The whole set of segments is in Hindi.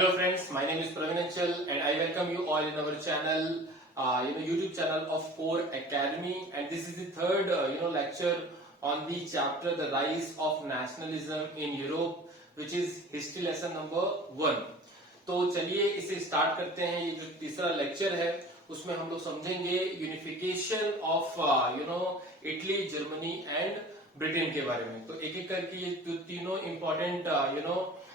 Hello friends, my name is Praveen Anchal and I welcome you all in our channel, YouTube channel of Core Academy, and this is the third lecture on the chapter The Rise of Nationalism in Europe, which is history lesson number 1. तो चलिए इसे स्टार्ट करते हैं। ये जो तीसरा लेक्चर है उसमें हम लोग समझेंगे unification of Italy, Germany and Britain के बारे में। तो एक एक करके ये जो तीनों इंपॉर्टेंट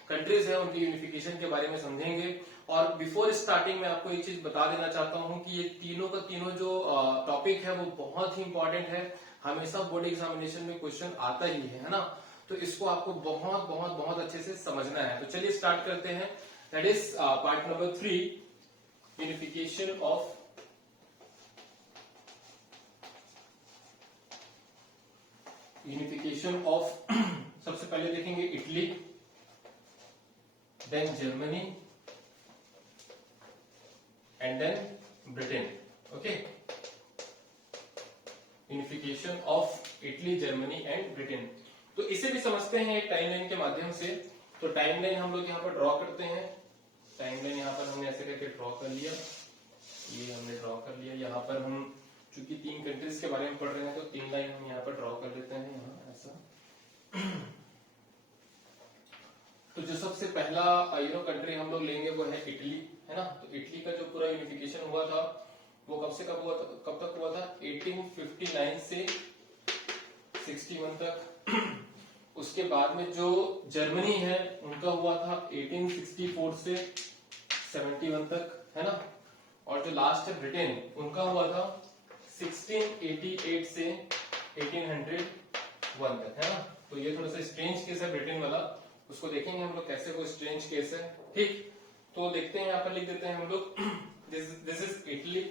कंट्रीज है उनकी यूनिफिकेशन के बारे में समझेंगे। और बिफोर स्टार्टिंग मैं आपको एक चीज बता देना चाहता हूं कि ये तीनों का तीनों जो टॉपिक है वो बहुत ही इंपॉर्टेंट है। हमेशा बोर्ड एग्जामिनेशन में क्वेश्चन आता ही है ना, तो इसको आपको बहुत बहुत बहुत अच्छे से समझना है। तो चलिए स्टार्ट करते हैं। That is part number 3, unification of सबसे पहले देखेंगे Italy, then Germany and then Britain. Okay, unification of Italy, Germany and Britain. तो इसे भी समझते हैं एक टाइमलाइन के माध्यम से। तो टाइमलाइन हम लोग यहाँ पर ड्रॉ करते हैं। टाइमलाइन यहाँ पर हमने ऐसे करके ड्रॉ कर लिया, ये हमने ड्रॉ कर लिया। यहाँ पर हम चूंकि 3 कंट्रीज के बारे में पढ़ रहे हैं तो 3 लाइन हम यहाँ पर ड्रॉ कर लेते हैं, यहाँ ऐसा। तो जो सबसे पहला कंट्री हम लोग लेंगे वो है इटली, है ना। तो इटली का जो पूरा यूनिफिकेशन हुआ था वो कब से कब हुआ था, कब तक हुआ था? 1859 से 61 तक। उसके बाद में जो जर्मनी है उनका हुआ था 1864 से 71 तक, है ना। और जो लास्ट है ब्रिटेन, उनका हुआ था 1688 से 1801 तक, है ना। तो ये थोड़ा सा स्ट्रेंज केस है ब्रिटेन वाला, उसको देखेंगे हम लोग कैसे कोई स्ट्रेंज केस है। ठीक, तो देखते हैं, यहाँ पर लिख देते हैं हम लोग दिस इज इटली।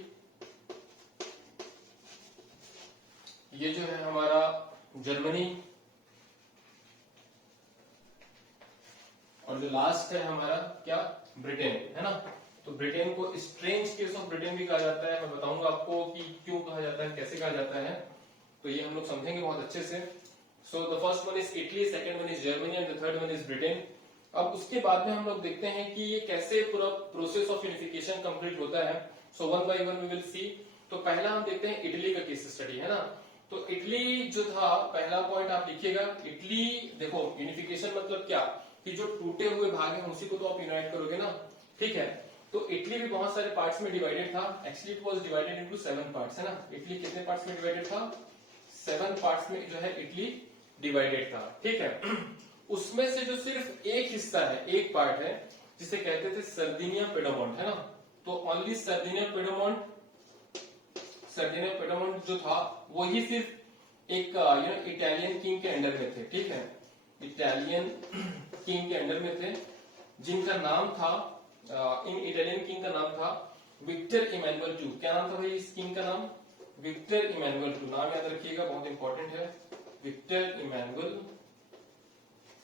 ये जो है हमारा जर्मनी, और जो लास्ट है हमारा क्या, ब्रिटेन, है ना। तो ब्रिटेन को स्ट्रेंज केस ऑफ ब्रिटेन भी कहा जाता है। मैं बताऊंगा आपको कि क्यों कहा जाता है, कैसे कहा जाता है। तो ये हम लोग समझेंगे बहुत अच्छे से। So the first one is Italy, second one is Germany and the third one is Britain. अब उसके बाद में हम लोग देखते हैं कि ये कैसे पूरा प्रोसेस ऑफ यूनिफिकेशन कंप्लीट होता है। So one by one we will see. तो पहला हम देखते हैं इटली का केस स्टडी, है ना। तो इटली जो था, पहला पॉइंट आप लिखिएगा। इटली, देखो यूनिफिकेशन मतलब क्या, कि जो टूटे हुए भाग हैं उसी को तो आप यूनाइट करोगे ना, ठीक है। तो इटली भी बहुत सारे पार्ट्स में डिवाइडेड था। Actually it was divided into 7 parts, है ना। इटली कितने पार्ट्स में डिवाइडेड था? 7 पार्ट्स में जो है इटली डिवाइडेड था, ठीक है। उसमें से जो सिर्फ एक हिस्सा है, एक पार्ट है, जिसे कहते थे सर्दिनिया पेडोमोंट, है ना। तो ओनली सर्दिनिया पेडोमोंट जो था वही सिर्फ एक इटालियन किंग के अंडर में थे, ठीक है। इटालियन किंग के अंडर में थे, जिनका नाम था, इन इटालियन किंग का नाम था विक्टर इमैनुअल II। क्या नाम था भाई इस किंग का नाम? Victor Emmanuel II। नाम याद रखिएगा, बहुत इंपॉर्टेंट है, विक्टर इमैनुअल,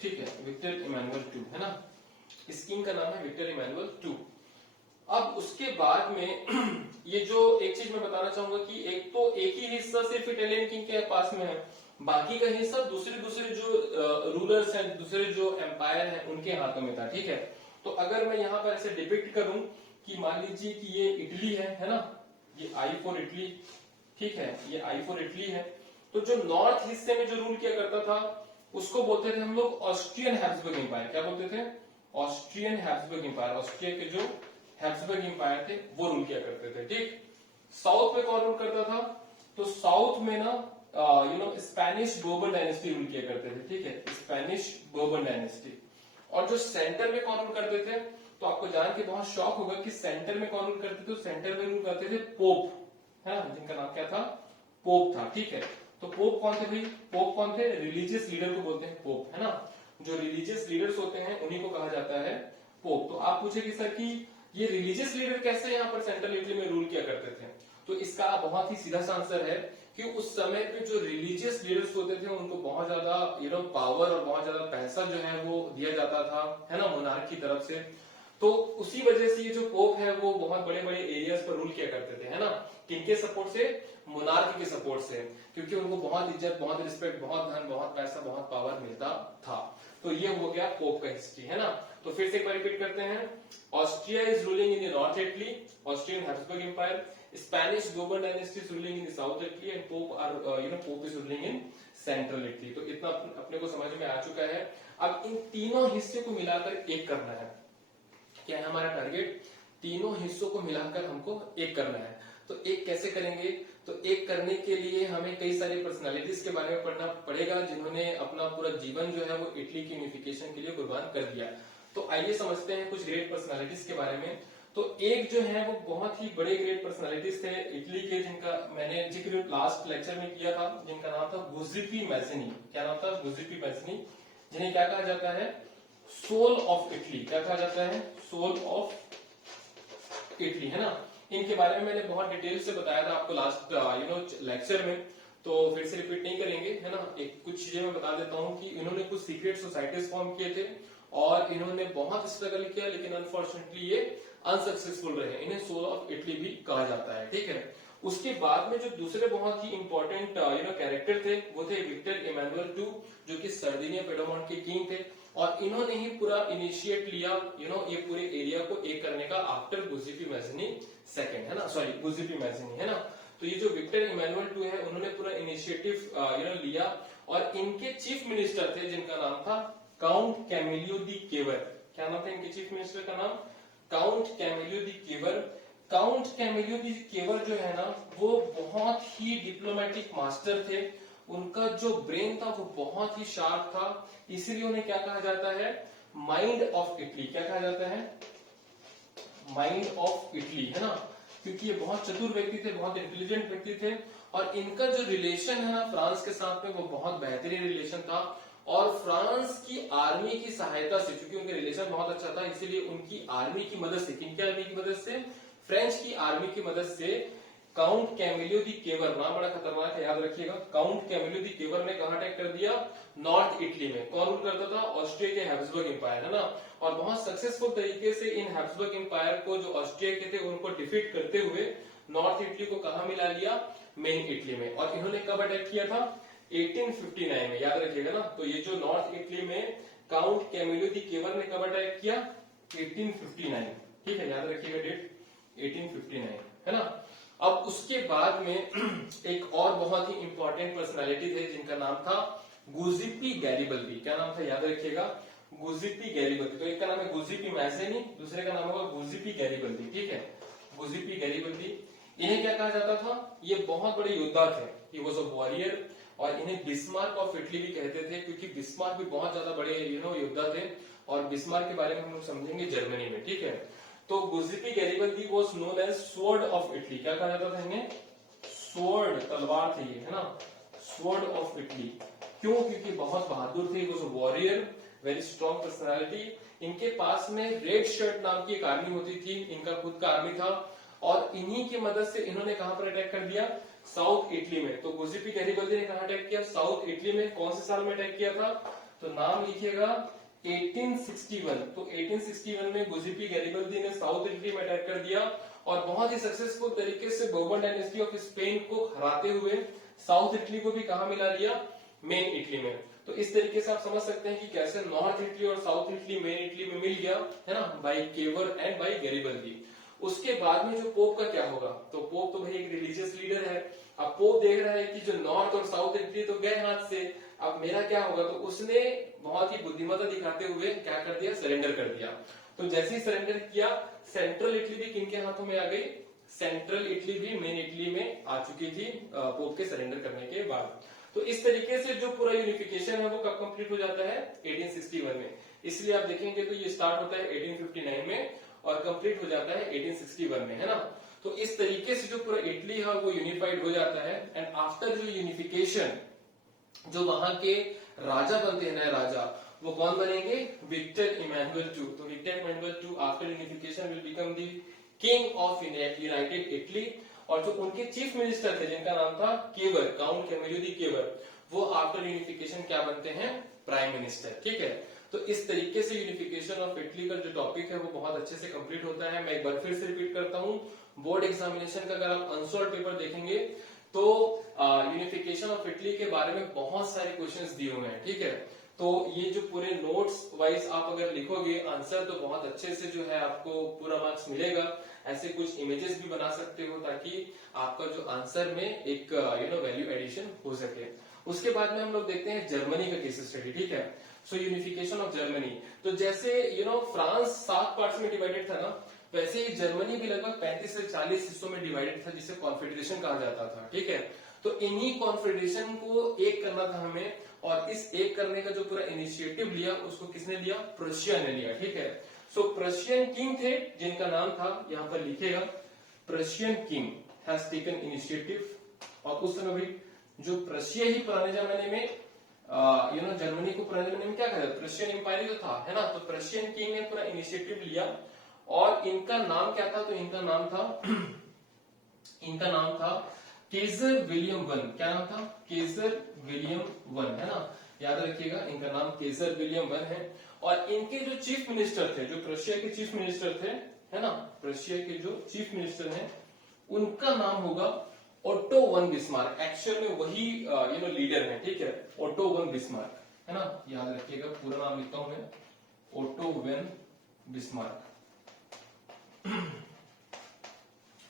ठीक है, विक्टर इमैनुअल II, है ना। इस किंग का नाम है विक्टर इमैनुअल II। अब उसके बाद में ये जो एक चीज मैं बताना चाहूंगा कि एक ही हिस्सा सिर्फ इटालियन किंग के पास में है, बाकी का हिस्सा दूसरे जो रूलर्स हैं, दूसरे जो एम्पायर हैं उनके हाथों में था, ठीक है। तो अगर मैं यहाँ पर ऐसे डिपिक्ट करूं कि मान लीजिए कि ये इटली है ना, ये I फॉर इटली, ठीक है, ये I फॉर इटली है। तो जो नॉर्थ हिस्से में जो रूल किया करता था उसको बोलते थे हम लोग ऑस्ट्रियन हैब्सबर्ग एम्पायर। क्या बोलते थे? Austrian Habsburg empire. ऑस्ट्रिया के जो हैब्सबर्ग एम्पायर थे वो रूल किया करते थे, ठीक। साउथ में कौन रूल करता था? तो साउथ में ना स्पेनिश बोर्बन डायनेस्टी रूल किया करते थे, ठीक है, स्पेनिश बोर्बन डायनेस्टी। और जो सेंटर में कौन रूल करते थे, तो आपको जान के बहुत शॉक होगा कि सेंटर में कौन रूल करते थे? सेंटर में रूल करते थे पोप, है ना, जिनका नाम क्या था? पोप था, ठीक है। तो पोप कौन थे भाई? पोप कौन थे? रिलीजियस लीडर को बोलते हैं पोप, है ना। जो रिलीजियस लीडर्स होते हैं उन्हीं को कहा जाता है पोप। तो आप पूछेगी सर कि ये रिलीजियस लीडर कैसे यहाँ पर सेंट्रल इटली में रूल किया करते थे? तो इसका बहुत ही सीधा सा आंसर है कि उस समय पे जो रिलीजियस लीडर्स होते थे उनको बहुत ज्यादा पावर और बहुत ज्यादा पैसा जो है वो दिया जाता था, है ना, मोनार्क की तरफ से। तो उसी वजह से ये जो पोप है वो बहुत बड़े बड़े एरियाज पर रूल किया करते थे, है ना। किनके सपोर्ट से? मोनार्क के सपोर्ट से, क्योंकि उनको बहुत इज्जत, बहुत रिस्पेक्ट, बहुत धन, बहुत पैसा, बहुत पावर मिलता था। तो ये हो गया पोप का हिस्ट्री, है ना। तो फिर से एक बार रिपीट करते हैं। Austria is ruling in the north Italy, Austrian Habsburg empire, Spanish Bourbon dynasty is ruling in the south Italy and pope is ruling in central Italy. तो इतना अपने को समझ में आ चुका है। अब इन तीनों हिस्से को मिलाकर एक करना है। क्या है हमारा टारगेट? तीनों हिस्सों को मिलाकर हमको एक करना है। तो एक कैसे करेंगे? तो एक करने के लिए हमें कई सारी पर्सनालिटीज के बारे में पढ़ना पड़ेगा जिन्होंने अपना पूरा जीवन जो है वो इटली की यूनिफिकेशन के लिए कुर्बान कर दिया। तो आइए समझते हैं कुछ ग्रेट पर्सनालिटीज के बारे में। तो एक जो है वो बहुत ही बड़े ग्रेट पर्सनालिटीज थे इटली के, जिनका मैंने जिक्र लास्ट लेक्चर में किया था, जिनका नाम था गुजिप्पी मैज़िनी। क्या नाम था? गुजिप्पी मैज़िनी, जिन्हें क्या कहा जाता है? Soul of Italy. क्या कहा जाता है? सोल ऑफ इटली, है ना। इनके बारे में मैंने बहुत डिटेल से बताया था आपको लास्ट लेक्चर में, तो फिर से रिपीट नहीं करेंगे, है ना। एक कुछ चीजें मैं बता देता हूँ कि इन्होंने कुछ सीक्रेट सोसाइटीज फॉर्म किए थे और इन्होंने बहुत स्ट्रगल किया, लेकिन अनफॉर्चुनेटली ये अनसक्सेसफुल रहे। इन्हें सोल ऑफ इटली भी कहा जाता है, ठीक है। उसके बाद में जो दूसरे बहुत ही इंपॉर्टेंट कैरेक्टर थे वो थे विक्टर इमैनुअल II, जो कि सर्दिनिया पेडोमोंट के किंग थे, और इन्होंने ही पूरा इनिशिएट लिया ये पूरे एरिया को एक करने का आफ्टर गुजिप्पी मैज़िनी सेकंड, है ना, सॉरी गुजिप्पी मैज़िनी, है ना। तो ये जो विक्टर इमैनुअल II है उन्होंने पूरा इनिशिएटिव लिया, और इनके चीफ मिनिस्टर थे जिनका नाम था काउंट कैमिलियो दी केवर। क्या नाम था इनके चीफ मिनिस्टर का? नाम काउंट कैमिलियो दी केवर। काउंट कैमिलियो दी केवर जो है ना वो बहुत ही डिप्लोमेटिक मास्टर थे। उनका जो ब्रेन था वो बहुत ही शार्प था, इसीलिए उन्हें क्या कहा जाता है? Mind of Italy. क्या कहा जाता है? माइंड ऑफ इटली, है ना, क्योंकि ये बहुत चतुर व्यक्ति थे, बहुत इंटेलिजेंट व्यक्ति थे, और इनका जो रिलेशन है ना फ्रांस के साथ में वो बहुत बेहतरीन रिलेशन था। और फ्रांस की आर्मी की सहायता से, क्योंकि उनके रिलेशन बहुत अच्छा था, इसीलिए उनकी आर्मी की मदद से, किनकी आर्मी की मदद से? फ्रेंच की आर्मी की मदद से काउंट कैमिलियो दी केवर, नाम बड़ा खतरनाक है, याद रखिएगा। काउंट कैमिलियो दी केवर ने कहां अटैक कर दिया? नॉर्थ इटली में। कौन रूल करता था? ऑस्ट्रिया के हैब्सबर्ग एम्पायर, है ना। और बहुत सक्सेसफुल तरीके से इन हैब्सबर्ग एम्पायर को, जो ऑस्ट्रिया के थे, उनको डिफीट करते हुए नॉर्थ इटली को कहां मिला लिया? मेन इटली में। और इन्होंने कब अटैक किया था? 1859 में, याद रखिएगा ना। तो ये जो नॉर्थ इटली में काउंट कैमिलियो दी केवर ने कब अटैक किया? 1859, ठीक है, याद रखिएगा डेट 1859, है ना। अब उसके बाद में एक और बहुत ही इंपॉर्टेंट पर्सनालिटी थे जिनका नाम था गुजिप्पी गैरिबल्दी। क्या नाम था? याद रखिएगा, गुजिप्पी गैरिबल्दी। तो एक का नाम है गुजिप्पी मैज़िनी, दूसरे का नाम होगा गुजिप्पी गैरिबल्दी, ठीक है, गुजिप्पी गैरिबल्दी। इन्हें क्या कहा जाता था? ये बहुत बड़े योद्धा थे, ही वाज अ वॉरियर, और इन्हें बिस्मार्क ऑफ इटली भी कहते थे, क्योंकि बिस्मार्क भी बहुत ज्यादा बड़े योद्धा थे, और बिस्मार्क के बारे में हम लोग समझेंगे जर्मनी में, ठीक है। तो Giuseppe Garibaldi was known as sword of Italy. क्या कहा जाता था इन्हें? स्वॉर्ड, तलवार थी ये, है ना, स्वॉर्ड ऑफ इटली। क्यों? क्योंकि बहुत बहादुर थे, was a warrior, very strong personality. इनके पास में रेड शर्ट नाम की एक आर्मी होती थी, इनका खुद का आर्मी था, और इन्हीं की मदद से इन्होंने कहां पर अटैक कर दिया? साउथ इटली में। तो गुजिप्पी गैरिबल्दी ने कहां अटैक किया? साउथ इटली में। कौन से साल में अटैक किया था? तो नाम लिखिएगा 1861। तो 1861 में गुजिप्पी गैरिबल्दी ने साउथ इटली में अटैक कर दिया, और बहुत ही सक्सेसफुल तरीके से बोर्बन डायनेस्टी ऑफ स्पेन को हराते हुए साउथ इटली को भी कहां मिला लिया? मेन इटली में। तो इस तरीके से आप समझ सकते हैं कि कैसे नॉर्थ इटली और साउथ इटली मेन इटली में मिल गया, है ना, बाय केवर एंड बाय गैरिबल्दी। उसके बाद में जो पोप का क्या होगा? तो पोप तो भाई एक रिलीजियस लीडर है। अब पोप देख रहा है कि जो नॉर्थ और साउथ इटली तो गए हाथ से, अब मेरा क्या होगा? तो उसने बहुत ही बुद्धिमत्ता दिखाते हुए क्या कर दिया? सरेंडर कर दिया। तो जैसे ही सरेंडर किया, सेंट्रल इटली भी किनके हाथों में आ गई? सेंट्रल इटली भी मेन इटली में आ चुकी थी पोप के सरेंडर करने के बाद। तो इस तरीके से जो पूरा यूनिफिकेशन है वो कब कंप्लीट हो जाता है? 1861 में। इसलिए आप देखेंगे तो ये स्टार्ट होता है 1859 में और कंप्लीट हो जाता है 1861 में, है ना। तो इस तरीके से जो पूरा इटली है वो यूनिफाइड हो जाता है। एंड आफ्टर जो यूनिफिकेशन, जो वहां के राजा बनते हैं, नए राजा, वो कौन बनेंगे? Victor Emmanuel II। तो Victor Emmanuel II after unification will become the king of united Italy. और जो उनके चीफ मिनिस्टर थे जिनका नाम था केवर, काउंट कैमिलियो दी केवर, वो आफ्टर यूनिफिकेशन क्या बनते हैं? प्राइम मिनिस्टर, ठीक है। तो इस तरीके से यूनिफिकेशन ऑफ इटली का जो टॉपिक है वो बहुत अच्छे से कंप्लीट होता है। मैं एक बार फिर से रिपीट करता हूं, बोर्ड एग्जामिनेशन का अगर आप अनसॉल्व पेपर देखेंगे तो यूनिफिकेशन ऑफ इटली के बारे में बहुत सारे क्वेश्चंस दिए हुए हैं, ठीक है। तो ये जो पूरे नोट्स वाइज आप अगर लिखोगे आंसर तो बहुत अच्छे से जो है आपको पूरा मार्क्स मिलेगा। ऐसे कुछ इमेजेस भी बना सकते हो ताकि आपका जो आंसर में एक वैल्यू एडिशन हो सके। उसके बाद में हम लोग देखते हैं जर्मनी का केस स्टडी, ठीक है। सो यूनिफिकेशन ऑफ जर्मनी, तो जैसे फ्रांस 7 पार्ट्स में डिवाइडेड था ना, वैसे ही जर्मनी भी लगभग 35 से 40 हिस्सों में डिवाइडेड था जिसे कॉन्फेडरेशन कहा जाता था, ठीक है। तो इन्हीं कॉन्फेडरेशन को एक करना था हमें, और इस एक करने का जो पूरा इनिशिएटिव लिया उसको किसने लिया, प्रुशिया ने लिया, ठीक है। सो प्रशियन किंग थे जिनका नाम था, यहाँ पर लिखेगा Prussian king has taken initiative. और उस समय भी जो प्रशिया ही पुराने जमाने में जर्मनी को पुराने जमाने में क्या कहते, प्रशियन एम्पायर जो था, है ना। तो प्रशियन किंग ने पूरा इनिशिएटिव लिया और इनका नाम क्या था, तो इनका नाम था केजर विलियम वन। क्या नाम था, केजर विलियम वन, है ना, याद रखिएगा इनका नाम केजर विलियम वन है। और इनके जो चीफ मिनिस्टर थे, जो प्रशिया के चीफ मिनिस्टर थे, है ना, प्रशिया के जो चीफ मिनिस्टर हैं उनका नाम होगा ओटो वन बिस्मार्क। एक्चुअल में वही लीडर है, ठीक है, ओटो वन बिस्मार्क, है ना, याद रखिएगा पूरा नाम लिखता हूं मैं, auto von Bismarck.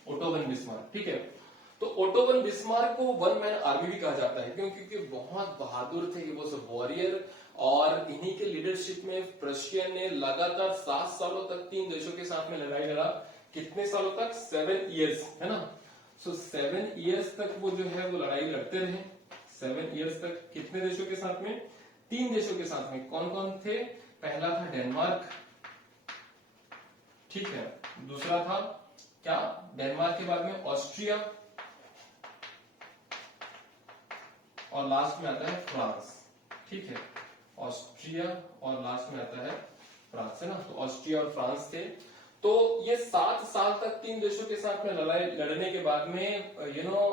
Auto von Bismarck, ठीक है। तो ओटो वन बिस्मार्क को वन मैन आर्मी भी कहा जाता है, क्योंकि बहुत बहादुर थे, वो सब वॉरियर, और इन्हीं के लीडरशिप में प्रशियन ने लगातार 7 सालों तक 3 देशों के साथ में लड़ाई लड़ा। कितने सालों तक, 7 इयर्स, है ना। सो 7 इयर्स तक वो जो है वो लड़ाई लड़ते रहे। 7 इयर्स तक कितने देशों के साथ में, 3 देशों के साथ में। कौन कौन थे, पहला था डेनमार्क, ठीक है, दूसरा था क्या, डेनमार्क के बाद में ऑस्ट्रिया, और लास्ट में आता है फ्रांस, ठीक है, ऑस्ट्रिया और लास्ट में आता है फ्रांस, है ना। तो ऑस्ट्रिया और फ्रांस थे। तो ये 7 साल तक 3 देशों के साथ में लड़ाई लड़ने के बाद में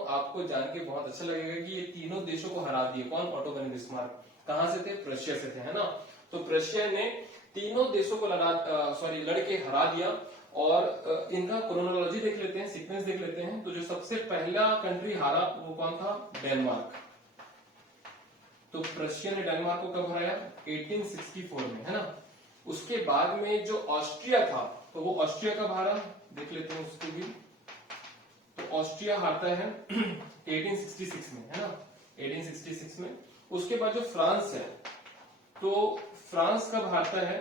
आपको जान के बहुत अच्छा लगेगा कि ये तीनों देशों को हरा दिए। कौन, ओटो वन बिस्मार्क। कहां से थे, प्रशिया से थे, है ना। तो प्रशिया ने तीनों देशों को लड़ के हरा दिया। और इनका क्रोनोलॉजी देख लेते हैं, सीक्वेंस देख लेते हैं। तो जो सबसे पहला कंट्री हारा वो कौन था, डेनमार्क। तो प्रशिया ने डेनमार्क को कब हराया, 1864 में, है ना। उसके बाद में जो ऑस्ट्रिया था, तो वो ऑस्ट्रिया कब हारा, देख लेते हैं उसको भी। तो ऑस्ट्रिया हारता है 1866 में, है ना, 1866 में। उसके बाद जो फ्रांस है, तो फ्रांस कब हारता है,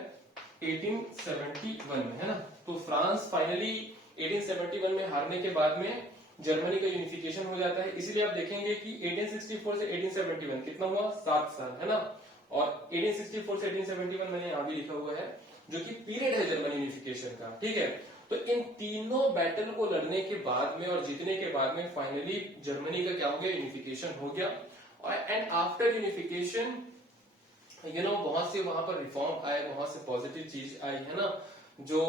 1871 में, है ना। तो फ्रांस फाइनली 1871 में हारने के बाद में जर्मनी का यूनिफिकेशन हो जाता है। इसलिए आप देखेंगे कि 1864 से 1871 कितना हुआ, 7 साल, है ना। और 1864 से 1871 मैंने यहां भी लिखा हुआ है, जो कि पीरियड है जर्मनी यूनिफिकेशन का, ठीक है। तो इन तीनों बैटल को लड़ने के बाद में और जीतने के बाद में फाइनली जर्मनी का क्या हो गया, यूनिफिकेशन हो गया। और एंड आफ्टर यूनिफिकेशन बहुत से वहां पर रिफॉर्म आए, बहुत से पॉजिटिव चीज आई, है ना। जो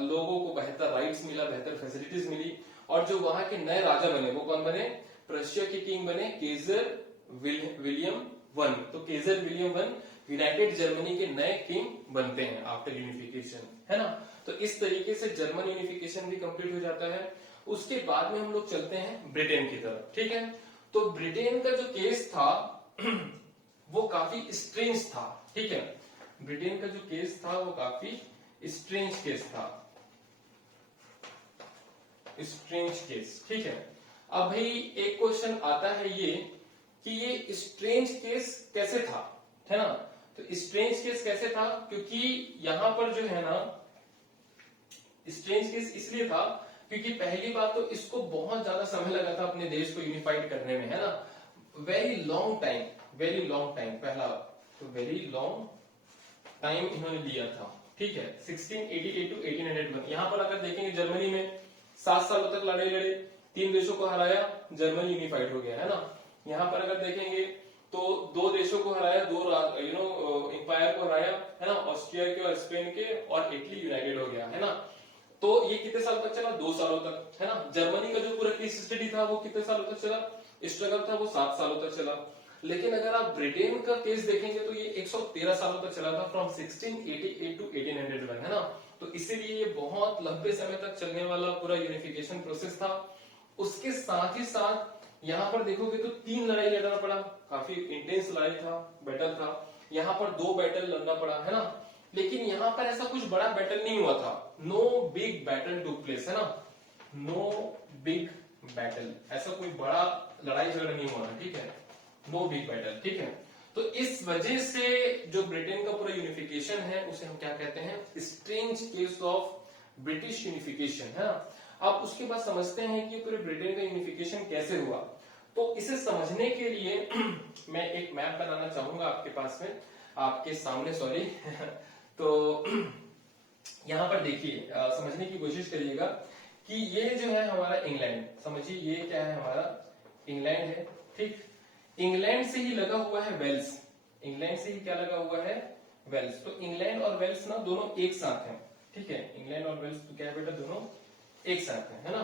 लोगों को बेहतर राइट्स मिला, बेहतर फैसिलिटीज मिली। और जो वहां के नए राजा बने वो कौन बने, प्रशिया के किंग बने केजर विलियम वन। तो Kjær William one United Germany के नए किंग बनते हैं आफ्टर यूनिफिकेशन, है ना। तो इस तरीके से जर्मन यूनिफिकेशन भी कंप्लीट हो जाता है। उसके बाद में हम लोग चलते हैं ब्रिटेन की तरफ, ठीक है। तो ब्रिटेन का जो केस था वो काफी स्ट्रेंज था, ठीक है। ब्रिटेन का जो केस था वो काफी स्ट्रेंज केस था, स्ट्रेंज केस, ठीक है। अब भाई एक क्वेश्चन आता है ये कि ये स्ट्रेंज केस कैसे था, है ना। तो स्ट्रेंज केस कैसे था, क्योंकि यहां पर जो है ना स्ट्रेंज केस इसलिए था क्योंकि पहली बात तो इसको बहुत ज्यादा समय लगा था अपने देश को यूनिफाइड करने में, है ना। वेरी लॉन्ग टाइम पहला, तो वेरी लॉन्ग टाइम इन्होंने लिया था, ठीक है। 1688 टू 1801। यहां पर अगर देखेंगे जर्मनी में 7 सालों तक लड़ाई लड़े, 3 देशों को हराया, जर्मनी यूनिफाइड हो गया, है ना। यहाँ पर अगर देखेंगे तो 2 देशों को हराया, 2 एम्पायर को हराया, है ना, ऑस्ट्रिया के और स्पेन के, और इटली यूनाइटेड हो गया, है ना। तो ये कितने साल तक चला, 2 सालों तक, है ना। जर्मनी का जो पूरा केस स्टडी था वो कितने सालों तक चला, स्ट्रगल था वो 7 सालों तक चला। लेकिन अगर आप ब्रिटेन का केस देखेंगे तो ये 113 सालों तक चला था, फ्रॉम 1688 टू 1801, है ना। तो इसीलिए ये बहुत लंबे समय तक चलने वाला पूरा यूनिफिकेशन प्रोसेस था। उसके साथ ही साथ यहाँ पर देखोगे तो 3 लड़ाई लड़ना पड़ा, काफी इंटेंस लड़ाई था, बैटल था। यहाँ पर 2 बैटल लड़ना पड़ा, है ना। लेकिन यहाँ पर ऐसा कुछ बड़ा बैटल नहीं हुआ था, no big battle took place, है ना, नो बिग बैटल, ऐसा कोई बड़ा लड़ाई झगड़ा नहीं हुआ था, ठीक है, नो बिग बैटल, ठीक है। तो इस वजह से जो ब्रिटेन का पूरा यूनिफिकेशन है उसे हम क्या कहते हैं, strange case of British unification, है ना। अब उसके बाद समझते हैं कि पूरे ब्रिटेन का यूनिफिकेशन कैसे हुआ। तो इसे समझने के लिए मैं एक मैप बनाना चाहूंगा आपके पास में, आपके सामने, सॉरी तो यहां पर देखिए, समझने की कोशिश करिएगा कि ये जो है हमारा इंग्लैंड, समझिए ये क्या है, हमारा इंग्लैंड है, ठीक। इंग्लैंड से ही लगा हुआ है वेल्स, इंग्लैंड से ही क्या लगा हुआ है, वेल्स। तो इंग्लैंड और वेल्स ना दोनों एक साथ हैं, ठीक है, इंग्लैंड और वेल्स तो क्या है बेटा, दोनों एक साथ है ना।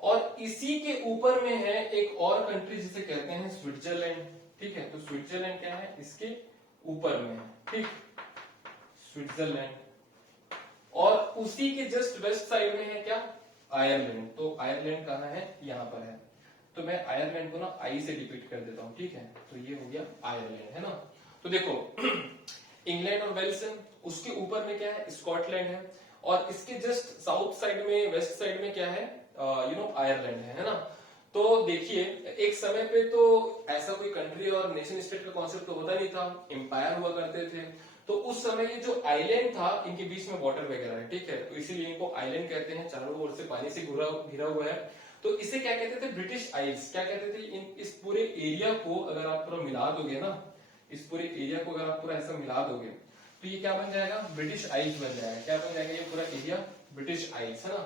और इसी के ऊपर में है एक और कंट्री जिसे कहते हैं स्विट्जरलैंड, ठीक है। तो स्विट्जरलैंड क्या है, इसके ऊपर में है, ठीक, स्विट्जरलैंड। और उसी के जस्ट वेस्ट साइड में है क्या, आयरलैंड। तो आयरलैंड कहाँ है, यहां पर है। तो मैं आयरलैंड को ना आई से डिपिक्ट कर देता हूं, ठीक है। तो ये हो गया आयरलैंड, है ना। तो देखो इंग्लैंड और वेल्स है, उसके ऊपर में क्या है, स्कॉटलैंड है, और इसके जस्ट साउथ साइड में, वेस्ट साइड में क्या है, आयरलैंड है ना। तो देखिए एक समय पे तो ऐसा कोई कंट्री और नेशन स्टेट का कॉन्सेप्ट तो होता नहीं था, एम्पायर हुआ करते थे। तो उस समय ये जो आइलैंड था, इनके बीच में वाटर वगैरह है, ठीक है, तो इसीलिए इनको आइलैंड कहते हैं, चारों ओर से पानी से घिरा हुआ है। तो इसे क्या कहते थे, ब्रिटिश आइल्स, क्या कहते थे, इस पूरे एरिया को अगर आप पूरा मिला दोगे ना, इस पूरे एरिया को अगर आप पूरा ऐसा मिला दोगे तो ये क्या बन जाएगा, ब्रिटिश आइल्स बन जाएगा। क्या बन जाएगा, ये पूरा एरिया ब्रिटिश आइल्स, है ना।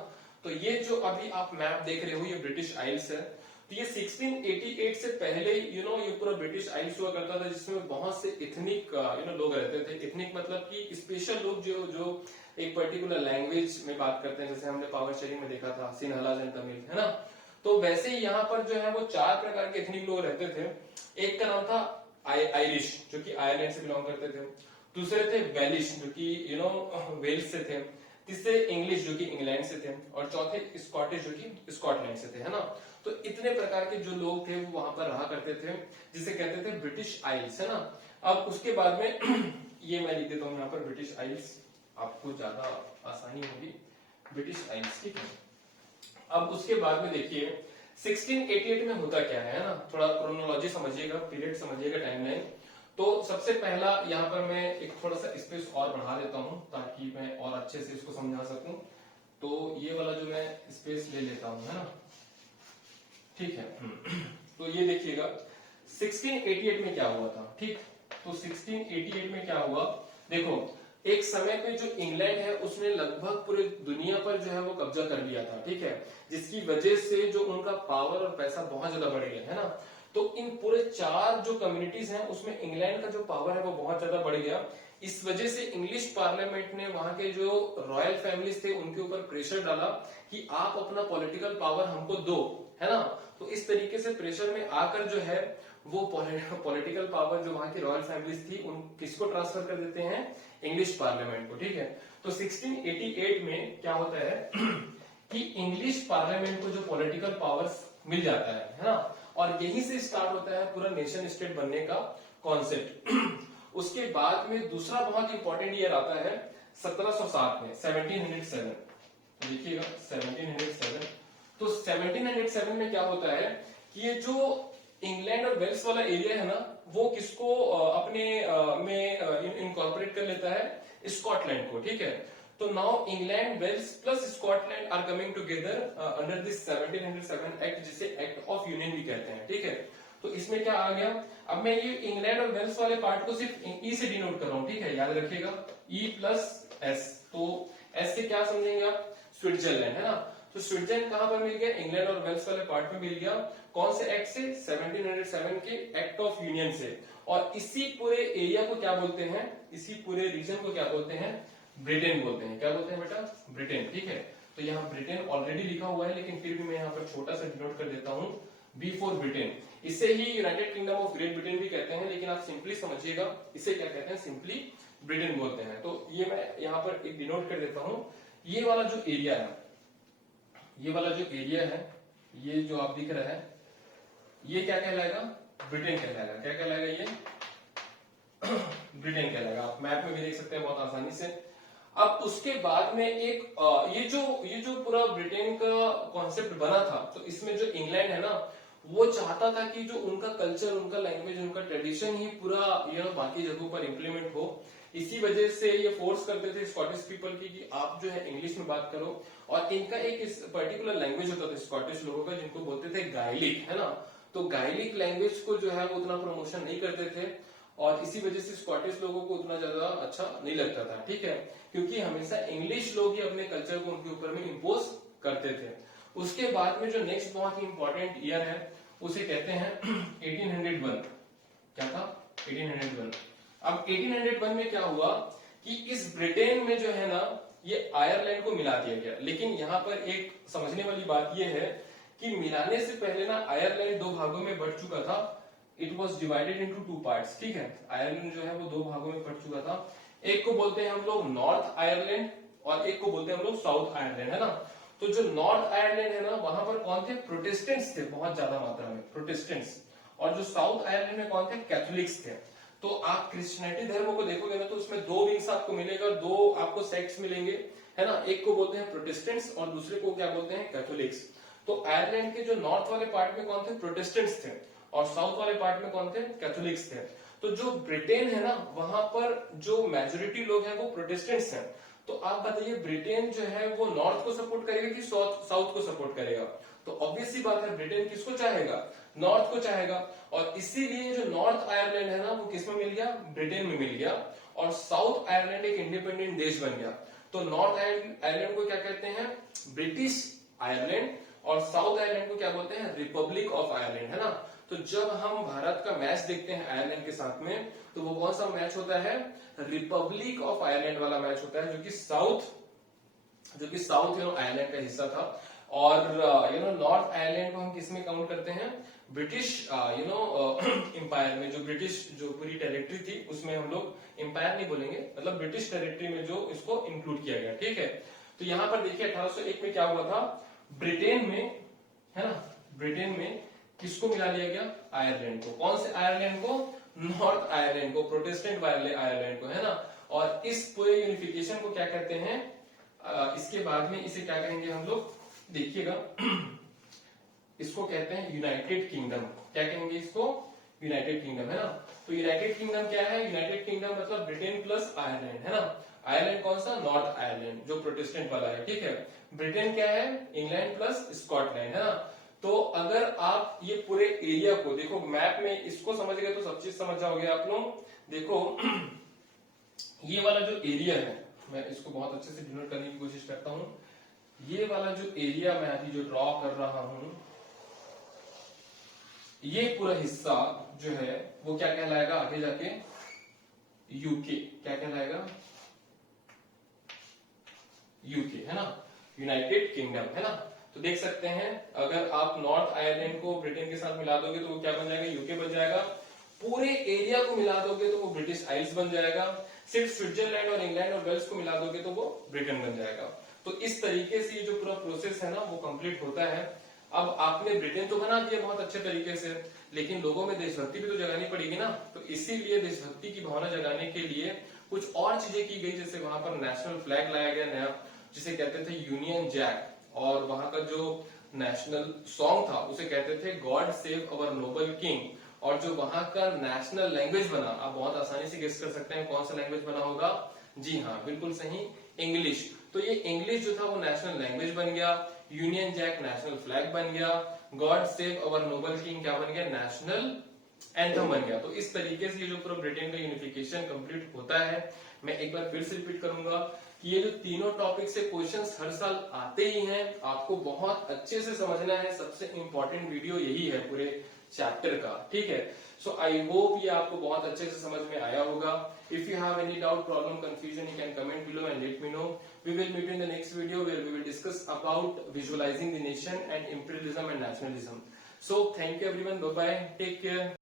तो ये जो अभी आप मैप देख रहे हो, ये ब्रिटिश आइल्स है। तो ये 1688 से पहले ये पूरा ब्रिटिश आइल्स हुआ करता था, जिसमें बहुत से इथनिक लोग रहते थे। इथनिक मतलब कि स्पेशल लोग जो एक पर्टिकुलर लैंग्वेज में बात करते हैं, जैसे हमने पावर शेयरिंग में देखा था, सिन्हालाज एंड तमिल, है ना। तो वैसे ही यहाँ पर जो है वो 4 प्रकार के एथनिक लोग रहते थे। एक का नाम था आयरिश, जो कि आयरलैंड से बिलोंग करते थे। दूसरे थे वेलिश, जो कि वेल्स से थे। तीसरे इंग्लिश, जो कि इंग्लैंड से थे। और चौथे स्कॉटिश, जो कि स्कॉटलैंड से थे, है ना। तो इतने प्रकार के जो लोग थे वो वहां पर रहा करते थे, जिसे कहते थे ब्रिटिश आइल्स, है ना। अब उसके बाद में ये मैं लिख देता हूँ यहाँ पर ब्रिटिश आइल्स, आपको ज्यादा आसानी होगी, ब्रिटिश आइल्स, ठीक है। अब उसके बाद में देखिए 1688 में होता क्या है ना, थोड़ा क्रोनोलॉजी समझिएगा, पीरियड समझिएगा, टाइमलाइन। तो सबसे पहला यहाँ पर मैं एक थोड़ा सा स्पेस और बढ़ा देता हूँ ताकि मैं और अच्छे से इसको समझा सकूं। तो ये वाला जो मैं स्पेस ले लेता हूँ, है ना, ठीक है। तो ये देखिएगा 1688 में क्या हुआ था, ठीक। तो 1688 में क्या हुआ, देखो एक समय पे जो इंग्लैंड है उसने लगभग पूरे दुनिया पर जो है वो कब्जा कर लिया था, ठीक है, जिसकी वजह से जो उनका पावर और पैसा बहुत ज्यादा बढ़ गया, है ना। तो इन पूरे 4 जो कम्युनिटीज हैं उसमें इंग्लैंड का जो पावर है वो बहुत ज्यादा बढ़ गया। इस वजह से इंग्लिश पार्लियामेंट ने वहां के जो रॉयल फैमिलीज थे उनके ऊपर प्रेशर डाला कि आप अपना पॉलिटिकल पावर हमको दो, है ना। तो इस तरीके से प्रेशर में आकर जो है वो पॉलिटिकल पावर जो वहां की रॉयल फैमिलीज थी उन किसको ट्रांसफर कर देते हैं, इंग्लिश पार्लियामेंट को, ठीक है। तो 1688 में क्या होता है कि इंग्लिश पार्लियामेंट को जो पॉलिटिकल पावर्स मिल जाता है ना, और यहीं से स्टार्ट होता है पूरा नेशन स्टेट बनने का कॉन्सेप्ट। उसके बाद में दूसरा बहुत इंपॉर्टेंट ईयर आता है 1707 में, 1707, देखिएगा 1707। तो 1707 में क्या होता है कि ये जो इंग्लैंड और वेल्स वाला एरिया है ना, वो किसको अपने में इनकॉर्पोरेट कर लेता है, स्कॉटलैंड को, ठीक है। तो now England, Wales plus Scotland are coming together under this 1707 act, जिसे एक्ट ऑफ यूनियन भी कहते हैं, ठीक है। तो इसमें क्या आ गया, अब मैं ये इंग्लैंड और वेल्स वाले पार्ट को सिर्फ ई से डिनोट कर रहा हूं, ठीक है, याद रखिएगा, ई प्लस एस। तो एस से क्या समझेंगे आप, स्विट्जरलैंड, है ना। तो स्विट्जरलैंड कहां पर मिल गया, इंग्लैंड और वेल्स वाले पार्ट में मिल गया। कौन से एक्ट से, 1707 के एक्ट ऑफ यूनियन से। और इसी पूरे एरिया को क्या बोलते हैं, इसी पूरे रीजन को क्या बोलते हैं, ब्रिटेन बोलते हैं। क्या बोलते हैं बेटा, ब्रिटेन, ठीक है। तो यहाँ ब्रिटेन ऑलरेडी लिखा हुआ है, लेकिन फिर भी मैं यहाँ पर छोटा सा डिनोट कर देता हूँ, बी फॉर ब्रिटेन। इसे ही United Kingdom of Great Britain भी कहते हैं, लेकिन आप सिंपली समझिएगा इसे क्या कहते हैं, सिंपली ब्रिटेन बोलते हैं। तो ये मैं यहाँ पर एक डिनोट कर देता हूँ। ये वाला जो एरिया है, ये वाला जो एरिया है, ये जो आप दिख रहा है, ये क्या कहलाएगा, ब्रिटेन कहलाएगा। क्या कहलाएगा, ये ब्रिटेन कहलाएगा। आप मैप में भी देख सकते हैं बहुत आसानी से। अब उसके बाद में एक ये जो पूरा ब्रिटेन का कॉन्सेप्ट बना था, तो इसमें जो इंग्लैंड है ना, वो चाहता था कि जो उनका कल्चर, उनका लैंग्वेज, उनका ट्रेडिशन ही पूरा बाकी जगहों पर इंप्लीमेंट हो। इसी वजह से ये फोर्स करते थे स्कॉटिश पीपल की कि आप जो है इंग्लिश में बात करो। और इनका एक पर्टिकुलर लैंग्वेज होता था स्कॉटिश लोगों का, जिनको बोलते थे गायलिक, है ना। तो गायलिक लैंग्वेज को जो है वो उतना प्रमोशन नहीं करते थे, और इसी वजह से स्कॉटिश लोगों को उतना ज्यादा अच्छा नहीं लगता था, ठीक है, क्योंकि हमेशा इंग्लिश लोग ही अपने कल्चर को उनके ऊपर में इम्पोज करते थे। उसके बाद में जो नेक्स्ट बहुत ही इंपॉर्टेंट ईयर है उसे कहते हैं 1801। क्या था? 1801। अब 1801 में क्या हुआ कि इस ब्रिटेन में जो है ना, ये आयरलैंड को मिला दिया गया। लेकिन यहाँ पर एक समझने वाली बात यह है कि मिलाने से पहले ना आयरलैंड दो भागों में बढ़ चुका था। It was divided into two parts, ठीक है। आयरलैंड जो है वो दो भागों में बढ़ चुका था। एक को बोलते हैं हम लोग नॉर्थ आयरलैंड, और एक को बोलते हैं हम लोग साउथ आयरलैंड, है ना। तो जो नॉर्थ आयरलैंड है ना, वहां पर कौन थे? प्रोटेस्टेंट्स थे, बहुत ज्यादा मात्रा में प्रोटेस्टेंट्स। और जो साउथ आयरलैंड में कौन थे? कैथोलिक्स थे। तो आप क्रिश्चियनिटी धर्म को देखोगे ना, तो उसमें दो विंग्स आपको मिलेगा, दो आपको सेक्ट्स मिलेंगे, है ना। एक को बोलते हैं प्रोटेस्टेंट्स और दूसरे को क्या बोलते हैं? कैथोलिक्स। तो आयरलैंड के जो नॉर्थ वाले पार्ट में कौन थे? प्रोटेस्टेंट्स थे, और साउथ वाले पार्ट में कौन थे? कैथोलिक्स थे। तो जो ब्रिटेन है ना, वहां पर जो मेजोरिटी लोग हैं वो प्रोटेस्टेंट्स हैं। तो आप बताइए ब्रिटेन जो है वो नॉर्थ को सपोर्ट करेगा कि साउथ को सपोर्ट करेगा? तो ऑब्वियस सी बात है, ब्रिटेन किसको चाहेगा? नॉर्थ को चाहेगा। और इसीलिए जो नॉर्थ आयरलैंड है ना, वो किसमें मिल गया? ब्रिटेन में मिल गया। और साउथ आयरलैंड एक इंडिपेंडेंट देश बन गया। तो नॉर्थ आयरलैंड को क्या कहते हैं? British Ireland. और साउथ आयरलैंड को क्या बोलते हैं? रिपब्लिक ऑफ आयरलैंड, है ना। तो जब हम भारत का मैच देखते हैं आयरलैंड के साथ में, तो वो कौन सा मैच होता है? रिपब्लिक ऑफ आयरलैंड वाला मैच होता है, जो कि साउथ आयरलैंड का हिस्सा था। और नॉर्थ आयरलैंड को हम किस में काउंट करते हैं? ब्रिटिश एम्पायर में। जो ब्रिटिश जो पूरी टेरिटरी थी उसमें हम लोग एम्पायर नहीं बोलेंगे, मतलब ब्रिटिश टेरिटरी में जो इसको इंक्लूड किया गया, ठीक है। तो यहां पर देखिए 1801 में क्या हुआ था? ब्रिटेन में, है ना, ब्रिटेन में किसको मिला लिया गया? आयरलैंड को। कौन से आयरलैंड को? नॉर्थ आयरलैंड को, प्रोटेस्टेंट वाले आयरलैंड को, है ना। और इस पूरे यूनिफिकेशन को क्या कहते हैं? इसके बाद में इसे क्या कहेंगे हम लोग? देखिएगा, इसको कहते हैं यूनाइटेड किंगडम। क्या कहेंगे इसको? यूनाइटेड किंगडम, है ना। तो यूनाइटेड किंगडम क्या है? यूनाइटेड किंगडम मतलब ब्रिटेन प्लस आयरलैंड, है ना। आयरलैंड कौन सा? नॉर्थ आयरलैंड, जो प्रोटेस्टेंट वाला है, ठीक है। ब्रिटेन क्या है? इंग्लैंड प्लस स्कॉटलैंड, है ना। तो अगर आप ये पूरे एरिया को देखो मैप में, इसको समझ गए तो सब चीज समझ जाओगे आप लोग। देखो ये वाला जो एरिया है, मैं इसको बहुत अच्छे से डिनोट करने की कोशिश करता हूं। ये वाला जो एरिया मैं अभी जो ड्रॉ कर रहा हूं, ये पूरा हिस्सा जो है वो क्या कहलाएगा आगे जाके? यूके। क्या कहलाएगा? यूके, है ना, यूनाइटेड किंगडम, है ना। तो देख सकते हैं अगर आप नॉर्थ आयरलैंड को ब्रिटेन के साथ मिला दोगे तो वो क्या बन जाएगा? यूके बन जाएगा। पूरे एरिया को मिला दोगे तो वो ब्रिटिश आइल्स बन जाएगा। सिर्फ स्विट्जरलैंड और इंग्लैंड और वेल्स को मिला दोगे तो वो ब्रिटेन बन जाएगा। तो इस तरीके से ये जो पूरा प्रोसेस है ना वो कंप्लीट होता है। अब आपने ब्रिटेन तो बना दिया बहुत अच्छे तरीके से, लेकिन लोगों में देशभक्ति भी तो जगानी पड़ेगी ना। तो इसीलिए देशभक्ति की भावना जगाने के लिए कुछ और चीजें की गई, जैसे वहां पर नेशनल फ्लैग लाया गया नया, जिसे कहते थे यूनियन जैक। और वहां का जो नेशनल सॉन्ग था उसे कहते थे God save our Nobel king. और जो वहां का नेशनल लैंग्वेज बना, आप बहुत आसानी से गेस कर सकते हैं कौन सा लैंग्वेज बना होगा? जी हाँ, बिल्कुल सही, इंग्लिश। तो ये इंग्लिश जो था वो नेशनल लैंग्वेज बन गया, यूनियन जैक नेशनल फ्लैग बन गया, God save our Nobel king क्या बन गया? नेशनल एंथम बन गया। तो इस तरीके से ये जो पूरा ब्रिटेन का यूनिफिकेशन कंप्लीट होता है। मैं एक बार फिर से रिपीट करूंगा कि ये जो तीनों टॉपिक से क्वेश्चंस हर साल आते ही हैं, आपको बहुत अच्छे से समझना है। सबसे इंपॉर्टेंट वीडियो यही है पूरे चैप्टर का, ठीक है। सो आई होप ये आपको बहुत अच्छे से समझ में आया होगा। If you have any doubt, problem, confusion, you can comment below and let me know. We will meet in the next video where we will discuss about visualizing the nation and imperialism and nationalism. So thank you everyone. Bye bye. Take care.